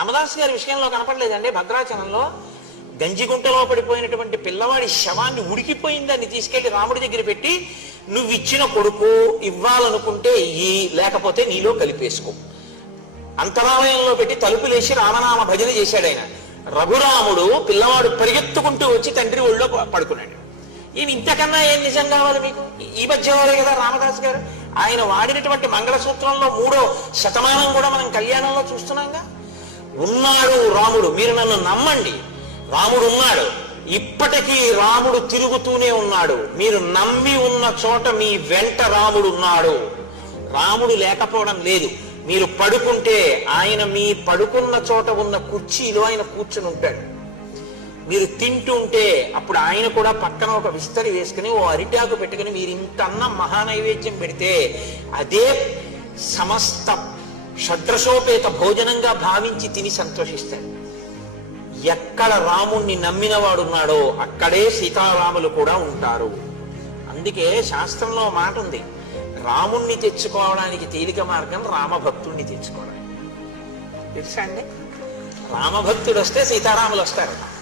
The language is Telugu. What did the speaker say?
రామదాస్ గారి విషయంలో కనపడలేదండి. భద్రాచలంలో గంజిగుంటలో పడిపోయినటువంటి పిల్లవాడి శవాన్ని ఉడికిపోయిందని దాన్ని తీసుకెళ్ళి రాముడి దగ్గర పెట్టి నువ్వు ఇచ్చిన కొడుకు ఇవ్వాలనుకుంటే ఈ లేకపోతే నీలో కలిపేసుకో. అంతరాలయంలో పెట్టి తలుపులేసి రామనామ భజన చేశాడు ఆయన. రఘురాముడు పిల్లవాడు పరిగెత్తుకుంటూ వచ్చి తండ్రి ఒళ్ళో పడుకున్నాడు. ఈయన ఇంతకన్నా ఏం నిజం కావాలి మీకు? ఈ మధ్యవారే కదా రామదాస్ గారు. ఆయన వాడినటువంటి మంగళసూత్రంలో మూడో శతమానం కూడా మనం కళ్యాణంలో చూస్తున్నాంగా? ఉన్నాడు రాముడు. మీరు నన్ను నమ్మండి. రాముడు ఉన్నాడు. ఇప్పటికీ రాముడు తిరుగుతూనే ఉన్నాడు. మీరు నమ్మి ఉన్న చోట మీ వెంట రాముడు ఉన్నాడు. రాముడు లేకపోవడం లేదు. మీరు పడుకుంటే ఆయన మీ పడుకున్న చోట ఉన్న కుర్చీలో ఆయన కూర్చుని ఉంటాడు. మీరు తింటుంటే అప్పుడు ఆయన కూడా పక్కన ఒక విస్తరి వేసుకుని ఓ అరిటాకు పెట్టుకుని మీరు ఇంత అన్నం మహానైవేద్యం పెడితే అదే సమస్త షడ్రసోపేత భోజనంగా భావించి తిని సంతోషిస్తాడు. ఎక్కడ రాముణ్ణి నమ్మిన వాడున్నాడో అక్కడే సీతారాములు కూడా ఉంటారు. అందుకే శాస్త్రంలో మాట ఉంది. రాముణ్ణి తెచ్చుకోవడానికి తేలిక మార్గం రామభక్తుణ్ణి తెచ్చుకోవడం. తెలుసా అండి? రామభక్తుడు వస్తే సీతారాములు వస్తారు